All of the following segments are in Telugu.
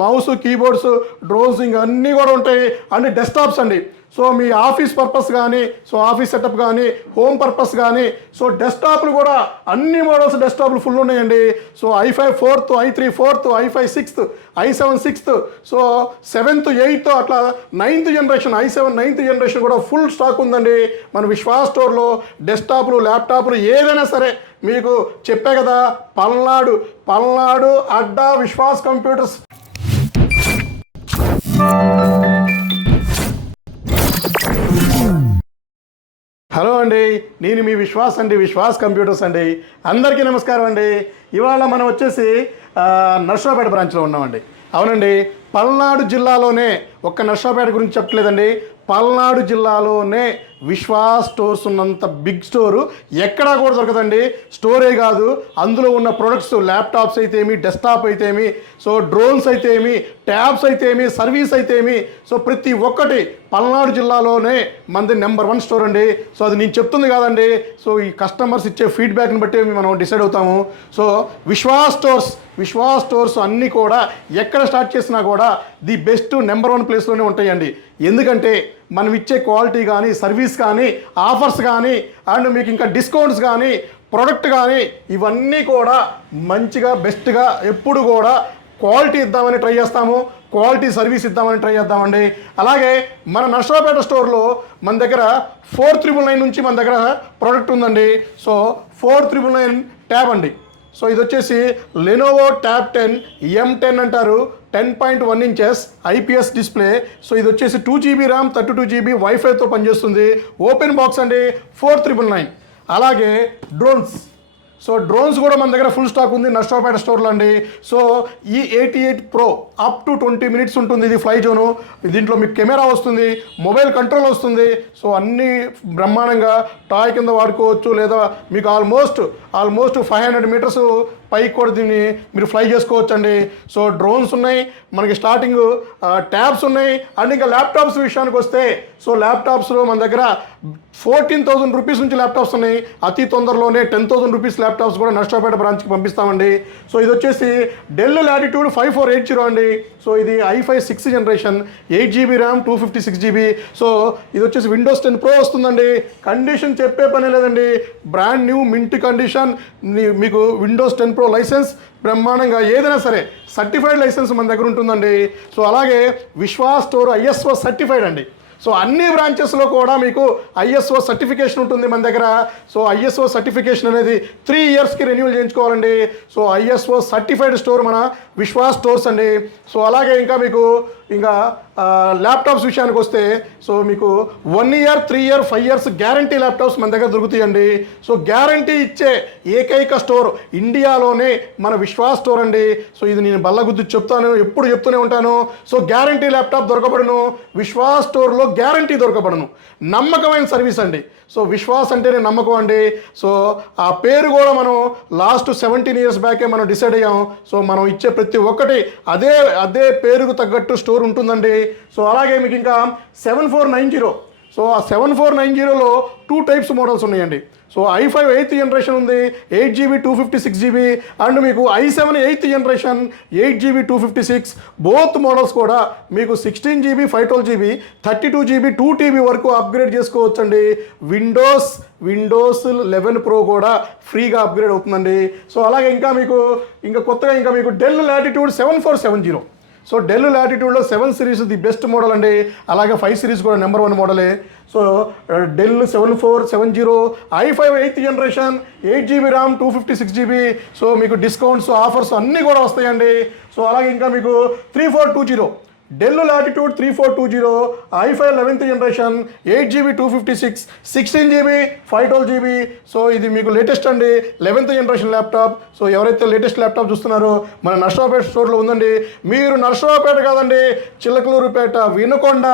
మౌస్, కీబోర్డ్స్, డ్రోన్స్ ఇంకా అన్నీ కూడా ఉంటాయి. అన్ని డెస్క్టాప్స్ అండి. సో మీ ఆఫీస్ పర్పస్ కానీ, సో ఆఫీస్ సెటప్ కానీ, హోమ్ పర్పస్ కానీ, సో డెస్క్టాప్లు కూడా అన్ని మోడల్స్ డెస్క్టాప్లు ఫుల్ ఉన్నాయండి. So i5 4th, i3 4th, i5 6th, i7 6th, so 7th 8th అట్లా 9th generation, i7 9th generation కూడా ఫుల్ స్టాక్ ఉందండి మన విశ్వాస్ స్టోర్లో. డెస్క్టాప్లు, ల్యాప్టాప్లు ఏదైనా సరే మీకు చెప్పే కదా, పల్నాడు అడ్డా విశ్వాస్ కంప్యూటర్స్. హలో అండి, నేను మీ విశ్వాస్ అండి, విశ్వాస్ కంప్యూటర్స్ అండి. అందరికీ నమస్కారం అండి. ఇవాళ మనం వచ్చేసి నర్సరావుపేట బ్రాంచ్లో ఉన్నామండి. అవునండి, పల్నాడు జిల్లాలోనే, ఒక్క నర్సరావుపేట గురించి చెప్పలేదండి, పల్నాడు జిల్లాలోనే విశ్వాస్ స్టోర్స్ ఉన్నంత బిగ్ స్టోరు ఎక్కడా కూడా దొరకదండి. స్టోరే కాదు, అందులో ఉన్న ప్రొడక్ట్స్, ల్యాప్టాప్స్ అయితేమి, డెస్క్టాప్ అయితేమి, సో డ్రోన్స్ అయితేమి, ట్యాబ్స్ అయితేమి, సర్వీస్ అయితేమి, సో ప్రతి ఒక్కటి పల్నాడు జిల్లాలోనే మనది నెంబర్ 1 స్టోర్ అండి. సో అది నేను చెప్తుంది కాదండి, సో ఈ కస్టమర్స్ ఇచ్చే ఫీడ్బ్యాక్ని బట్టి మనం డిసైడ్ అవుతాము. సో విశ్వాస్ స్టోర్స్ అన్నీ కూడా ఎక్కడ స్టార్ట్ చేసినా కూడా ది బెస్ట్ నెంబర్ 1 ప్లేస్లోనే ఉంటాయండి. ఎందుకంటే మనం ఇచ్చే క్వాలిటీ కానీ, సర్వీస్ కానీ, ఆఫర్స్ కానీ, అండ్ మీకు ఇంకా డిస్కౌంట్స్ కానీ, ప్రోడక్ట్ కానీ, ఇవన్నీ కూడా మంచిగా బెస్ట్గా ఎప్పుడు కూడా క్వాలిటీ ఇద్దామని ట్రై చేస్తాము, క్వాలిటీ సర్వీస్ ఇద్దామని ట్రై చేద్దామండి. అలాగే మన నర్సరావుపేట స్టోర్లో మన దగ్గర 4999 నుంచి మన దగ్గర ప్రోడక్ట్ ఉందండి. సో 4999 ట్యాబ్ అండి. సో ఇది వచ్చేసి లెనోవో ట్యాబ్ 10 M10 అంటారు, 10.1 ఇంచెస్ IPS డిస్ప్లే. సో ఇది వచ్చేసి 2 GB ర్యామ్, 32 GB వైఫైతో పనిచేస్తుంది. ఓపెన్ బాక్స్ అండి, 4999. అలాగే డ్రోన్స్ కూడా మన దగ్గర ఫుల్ స్టాక్ ఉంది నర్సరావుపేట స్టోర్లో అండి. సో ఈ 88 Pro అప్ టు 20 minutes ఉంటుంది. ఇది ఫ్లై జోను. దీంట్లో మీకు కెమెరా వస్తుంది, మొబైల్ కంట్రోల్ వస్తుంది. సో అన్నీ బ్రహ్మాండంగా టాయ్ కింద వాడుకోవచ్చు, లేదా మీకు ఆల్మోస్ట్ 500 meters పైకి కూడా దీన్ని మీరు ఫ్లై చేసుకోవచ్చు అండి. సో డ్రోన్స్ ఉన్నాయి మనకి, స్టార్టింగ్ ట్యాబ్స్ ఉన్నాయి. అండ్ ఇంకా ల్యాప్టాప్స్ విషయానికి వస్తే, సో ల్యాప్టాప్స్లో మన దగ్గర 14,000 రూపీస్ నుంచి ల్యాప్టాప్స్ ఉన్నాయి. అతి తొందరలోనే 10,000 రూపీస్ ల్యాప్టాప్స్ కూడా నర్సరావుపేట బ్రాంచ్కి పంపిస్తామండి. సో ఇది వచ్చేసి డెల్ లాటిట్యూడ్ 5480 అండి. సో ఇది i5 6th generation, 8 GB RAM, 256 GB. So ఇది వచ్చేసి విండోస్ 10 Pro వస్తుందండి. కండిషన్ చెప్పే పని లేదండి, బ్రాండ్ న్యూ మింట్ కండిషన్. మీకు విండోస్ 10 Pro లైసెన్స్ బ్రహ్మాండంగా ఏదైనా సరే సర్టిఫైడ్ లైసెన్స్ మన దగ్గర ఉంటుందండి. సో అలాగే విశ్వాస్ స్టోర్ ISO సర్టిఫైడ్ అండి. సో అన్ని బ్రాంచెస్లో కూడా మీకు ISO సర్టిఫికేషన్ ఉంటుంది మన దగ్గర. సో ISO సర్టిఫికేషన్ అనేది 3 yearsకి రెన్యూవల్ చేయించుకోవాలండి. సో ISO సర్టిఫైడ్ స్టోర్ మన విశ్వాస్ స్టోర్స్ అండి. సో అలాగే ఇంకా ల్యాప్టాప్స్ విషయానికి వస్తే, సో మీకు 1 year, 3 year, 5 years guarantee laptops మన దగ్గర దొరుకుతాయండి. సో గ్యారంటీ ఇచ్చే ఏకైక స్టోర్ ఇండియాలోనే మన విశ్వాస్ స్టోర్ అండి. సో ఇది నేను బల్లగుద్ది చెప్తాను, ఎప్పుడు చెప్తూనే ఉంటాను. సో గ్యారంటీ ల్యాప్టాప్ దొరకబడును, విశ్వాస్ స్టోర్లో గ్యారంటీ దొరకబడును. నమ్మకమైన సర్వీస్ అండి. సో విశ్వాస్ అంటేనే నమ్మకం అండి. సో ఆ పేరు కూడా మనం లాస్ట్ 17 years బ్యాకే మనం డిసైడ్ అయ్యాం. సో మనం ఇచ్చే ప్రతి ఒక్కటి అదే పేరుకు తగ్గట్టు స్టోర్ ఉంటుందండి. సో అలాగే మీకు ఇంకా 7490, సో ఆ 7490లో 2 types మోడల్స్ ఉన్నాయండి. సో i5 8th జనరేషన్ ఉంది, 8 GB 256 GB, అండ్ మీకు i7 8th generation 8 GB 256. Both models కూడా మీకు 16 GB 512 GB 32 GB 2 TB వరకు అప్గ్రేడ్ చేసుకోవచ్చండి. విండోస్ 11 Pro కూడా ఫ్రీగా అప్గ్రేడ్ అవుతుందండి. సో అలాగే ఇంకా కొత్తగా మీకు డెల్ లాటిట్యూడ్ 7470. సో డెల్ లాటిట్యూడ్లో 7 series ది బెస్ట్ మోడల్ అండి. అలాగే 5 series కూడా నెంబర్ 1 మోడలే. So Dell 7470 i5 8th generation 8 GB RAM 256 GB. So మీకు డిస్కౌంట్స్, ఆఫర్స్ అన్నీ కూడా వస్తాయండి. సో అలాగే ఇంకా మీకు 3420 Dell Latitude 3420 i5 11th generation 8 GB 256, 16 GB 512 GB. So ఇది మీకు లేటెస్ట్ అండి, 11th జనరేషన్ ల్యాప్టాప్. సో ఎవరైతే లేటెస్ట్ ల్యాప్టాప్ చూస్తున్నారో మన నర్సరావుపేట స్టోర్లో ఉందండి. మీరు నర్సరావుపేట కాదండి, చిలకలూరుపేట, వినుకొండ,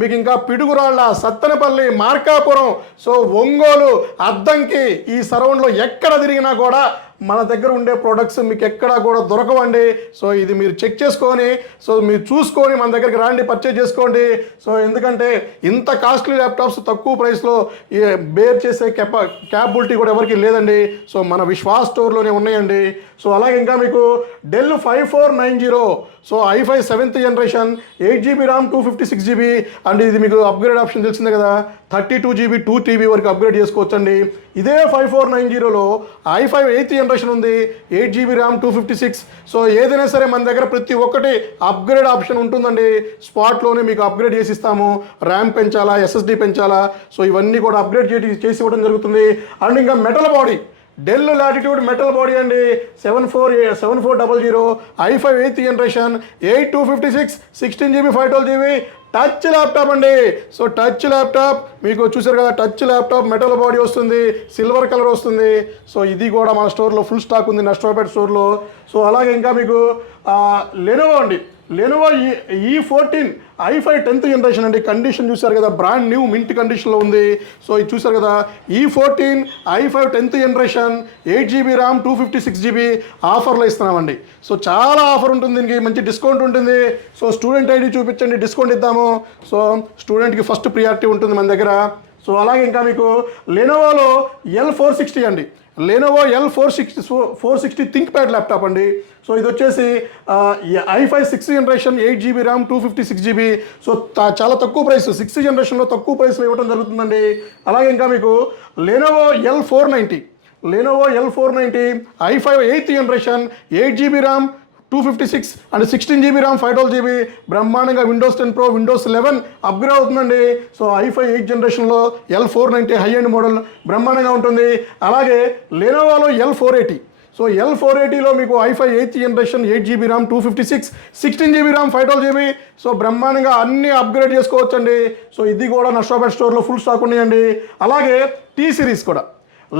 మీకు ఇంకా పిడుగురాళ్ళ, సత్తెనపల్లి, మార్కాపురం, సో ఒంగోలు, అద్దంకి, ఈ సరౌండ్లో ఎక్కడ తిరిగినా కూడా మన దగ్గర ఉండే ప్రోడక్ట్స్ మీకు ఎక్కడా కూడా దొరకవండి. సో ఇది మీరు చెక్ చేసుకొని, సో మీరు చూసుకొని మన దగ్గరికి రాండి, పర్చేజ్ చేసుకోండి. సో ఎందుకంటే ఇంత కాస్ట్లీ ల్యాప్టాప్స్ తక్కువ ప్రైస్లో బేర్ చేసే క్యాపబిలిటీ కూడా ఎవరికి లేదండి. సో మన విశ్వాస్ స్టోర్లోనే ఉన్నాయండి. సో అలాగే ఇంకా మీకు డెల్ 5490, సో i5 7th జనరేషన్ 8GB ర్యామ్ 256GB అండ్ ఇది మీకు అప్గ్రేడ్ ఆప్షన్ తెలిసిందే కదా, 32GB 2TB వరకు అప్గ్రేడ్ చేసుకోవచ్చండి. ఇదే 5490లో i5 8th జనరేషన్ ఉంది, 8GB ర్యామ్ 256. సో ఏదైనా సరే మన దగ్గర ప్రతి ఒక్కటి అప్గ్రేడ్ ఆప్షన్ ఉంటుందండి. స్పాట్లోనే మీకు అప్గ్రేడ్ చేసి ఇస్తాము. ర్యామ్ పెంచాలా, SSD పెంచాలా, సో ఇవన్నీ కూడా అప్గ్రేడ్ చేసి ఇవ్వడం జరుగుతుంది. అండ్ ఇంకా metal body, del latitude metal body అండి, 7400 i5 8th generation 8256 16GB 512GB touch laptop అండి. సో టచ్ ల్యాప్టాప్ మీకు చూసారు కదా, టచ్ ల్యాప్టాప్ మెటల్ బాడీ వస్తుంది, సిల్వర్ కలర్ వస్తుంది. సో ఇది కూడా మన స్టోర్లో ఫుల్ స్టాక్ ఉంది, నష్టపేట స్టోర్లో. సో అలాగే ఇంకా మీకు లెనోవో అండి, Lenovo E14 i5 10th generation అండి. కండిషన్ చూసారు కదా, బ్రాండ్ న్యూ మింట్ కండిషన్లో ఉంది. సో ఇది చూసారు కదా, E14 i5 10th generation 8GB RAM 256GB ఆఫర్లో ఇస్తున్నామండి. సో చాలా ఆఫర్ ఉంటుంది, దీనికి మంచి డిస్కౌంట్ ఉంటుంది. సో స్టూడెంట్ ఐడి చూపించండి, డిస్కౌంట్ ఇద్దాము. సో స్టూడెంట్కి ఫస్ట్ ప్రియారిటీ ఉంటుంది మన దగ్గర. సో అలాగే ఇంకా మీకు లెనోవోలో L460 అండి, Lenovo L460 think pad laptop అండి. సో ఇది వచ్చేసి i5 6th generation 8GB RAM 256GB. So చాలా తక్కువ ప్రైస్, 6th జనరేషన్లో తక్కువ ప్రైస్లో ఇవ్వడం జరుగుతుందండి. అలాగే ఇంకా మీకు Lenovo L490, Lenovo L490 i5 8th generation 8GB RAM 256 and 16GB RAM 512GB బ్రహ్మాండంగా విండోస్ 10 Pro విండోస్ 11 అప్గ్రేడ్ అవుతుందండి. సో i5 8th జనరేషన్లో L490 హై ఎండ్ మోడల్ బ్రహ్మాండంగా ఉంటుంది. అలాగే లెనోవోలో L480, సో L480లో మీకు i5 8th generation 8GB RAM 256 16GB RAM 512GB. So బ్రహ్మాండంగా అన్ని అప్గ్రేడ్ చేసుకోవచ్చండి. సో ఇది కూడా నష్టపేట స్టోర్లో ఫుల్ స్టాక్ ఉన్నాయండి. అలాగే టీ సిరీస్ కూడా,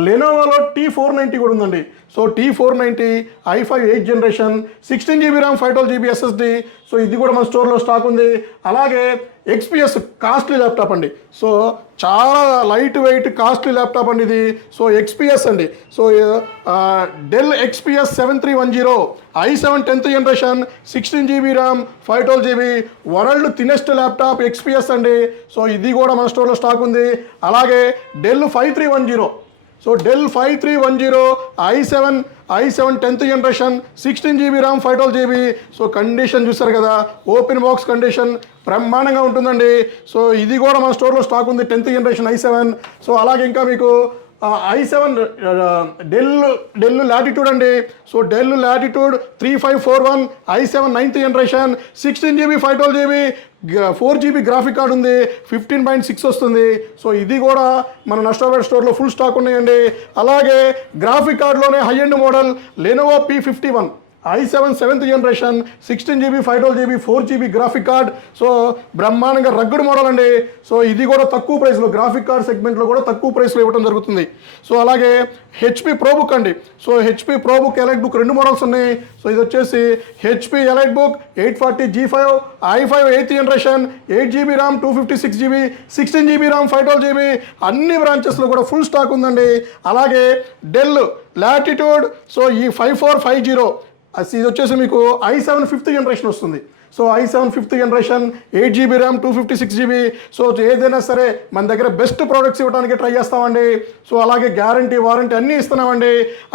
లెనోవోలో T490 కూడా ఉందండి. So T490 i5 8th generation 16GB RAM 512GB SSD. So ఇది కూడా మన స్టోర్లో స్టాక్ ఉంది. అలాగే XPS కాస్ట్లీ ల్యాప్టాప్ అండి. సో చాలా లైట్ వెయిట్ కాస్ట్లీ ల్యాప్టాప్ అండి ఇది. సో XPS అండి, so Dell XPS 7310 i7 10th generation 16GB RAM 512GB world thinnest laptop XPS అండి. సో ఇది కూడా మన స్టోర్లో స్టాక్ ఉంది. అలాగే Dell 5310, so Dell 5310 i7 10th generation 16GB RAM 512GB. So condition చూస్తారు కదా, ఓపెన్ బాక్స్ కండిషన్ బ్రహ్మాండంగా ఉంటుందండి. సో ఇది కూడా మన స్టోర్లో స్టాక్ ఉంది, 10th జనరేషన్ i7. సో అలాగే ఇంకా మీకు i7 డెల్ లాటిట్యూడ్ అండి. So del latitude 3541 i7 9th generation 16GB 512GB 4GB graphic card ఉంది, 15.6 వస్తుంది. సో ఇది కూడా మన నష్టపేట స్టోర్లో ఫుల్ స్టాక్ ఉన్నాయండి. అలాగే గ్రాఫిక్ కార్డ్లోనే high end model Lenovo P51 i7 7th generation 16GB 512GB 4GB graphic card. So బ్రహ్మాండంగా రగ్గుడు మోడల్ అండి. సో ఇది కూడా తక్కువ ప్రైస్లో, గ్రాఫిక్ కార్డ్ సెగ్మెంట్లో కూడా తక్కువ ప్రైస్లో ఇవ్వడం జరుగుతుంది. సో అలాగే HP ProBook అండి. So HP ProBook elite book 2 models ఉన్నాయి. సో ఇది వచ్చేసి HP elite book 840G5 i5 8th generation 8GB RAM 256GB 16GB RAM 512GB అన్ని బ్రాంచెస్లో కూడా ఫుల్ స్టాక్ ఉందండి. అలాగే డెల్ లాటిట్యూడ్, సో ఈ 5450 ఇది వచ్చేసి మీకు i7 5th జనరేషన్ వస్తుంది. So i7 5th generation 8GB RAM 256GB. So ఏదైనా సరే మన దగ్గర బెస్ట్ ప్రోడక్ట్స్ ఇవ్వడానికి ట్రై చేస్తామండి. సో అలాగే గ్యారంటీ వారంటీ అన్నీ ఇస్తున్నామండి.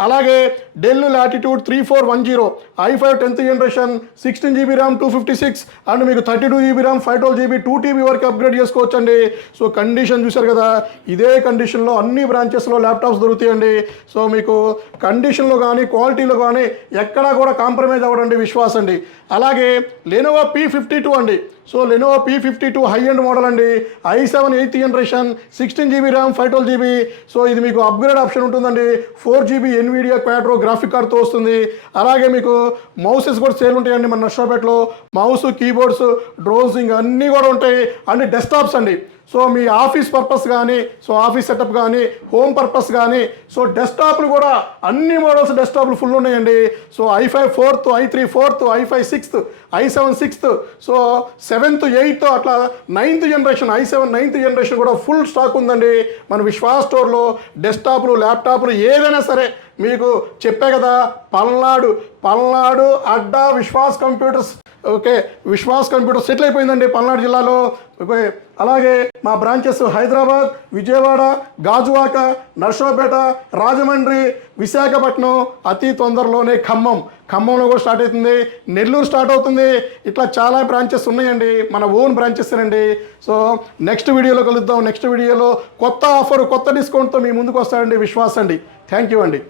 అలాగే del latitude 3410 i5 10th generation 16GB RAM 256 and మీకు 32GB ర్యామ్ 512GB 2TB వరకు అప్గ్రేడ్ చేసుకోవచ్చండి. సో కండిషన్ చూశారు కదా, ఇదే కండిషన్లో అన్ని బ్రాంచెస్లో ల్యాప్టాప్స్ దొరుకుతాయండి. సో మీకు కండిషన్లో కానీ క్వాలిటీలో కానీ ఎక్కడా కూడా కాంప్రమైజ్ అవ్వడండి, విశ్వాస్ అండి. అలాగే లెనోవో P52 అండి. So Lenovo P52 high end model అండి, i7 8th generation 16GB RAM 512GB. So ఇది మీకు అప్గ్రేడ్ ఆప్షన్ ఉంటుందండి, 4GB NVIDIA క్వాడ్రో గ్రాఫిక్ కార్డ్తో వస్తుంది. అలాగే మీకు మౌసెస్ కూడా సేల్ ఉంటాయండి మన నష్టపేటలో, మౌస్ కీబోర్డ్స్ డ్రోన్స్ ఇంకా అన్నీ కూడా ఉంటాయి. అండ్ డెస్క్టాప్స్ అండి. సో మీ ఆఫీస్ పర్పస్ కానీ, సో ఆఫీస్ సెటప్ కానీ, హోమ్ పర్పస్ కానీ, సో డెస్క్టాప్లు కూడా అన్ని మోడల్స్ డెస్క్టాప్లు ఫుల్ ఉన్నాయండి. So i5 4th, i3 4th, i5 6th, i7 6th, so 7th 8th అట్లా 9th generation i7 9th generation కూడా ఫుల్ స్టాక్ ఉందండి మన విశ్వాస్ స్టోర్లో. డెస్క్టాప్లు ల్యాప్టాప్లు ఏదైనా సరే మీకు చెప్పే కదా, పల్నాడు అడ్డా Vishwas computers. Okay, Vishwas computers settle అయిపోయిందండి పల్నాడు జిల్లాలో. ఓకే, అలాగే మా బ్రాంచెస్ హైదరాబాద్, విజయవాడ, గాజువాక, నర్సరావుపేట, రాజమండ్రి, విశాఖపట్నం, అతి తొందరలోనే ఖమ్మంలో కూడా స్టార్ట్ అవుతుంది, నెల్లూరు స్టార్ట్ అవుతుంది. ఇట్లా చాలా బ్రాంచెస్ ఉన్నాయండి, మన ఓన్ బ్రాంచెస్ అండి. సో నెక్స్ట్ వీడియోలో కలుద్దాం. నెక్స్ట్ వీడియోలో కొత్త ఆఫర్, కొత్త డిస్కౌంట్తో మీ ముందుకు వస్తాడండి విశ్వాస్ అండి. థ్యాంక్ యూ అండి.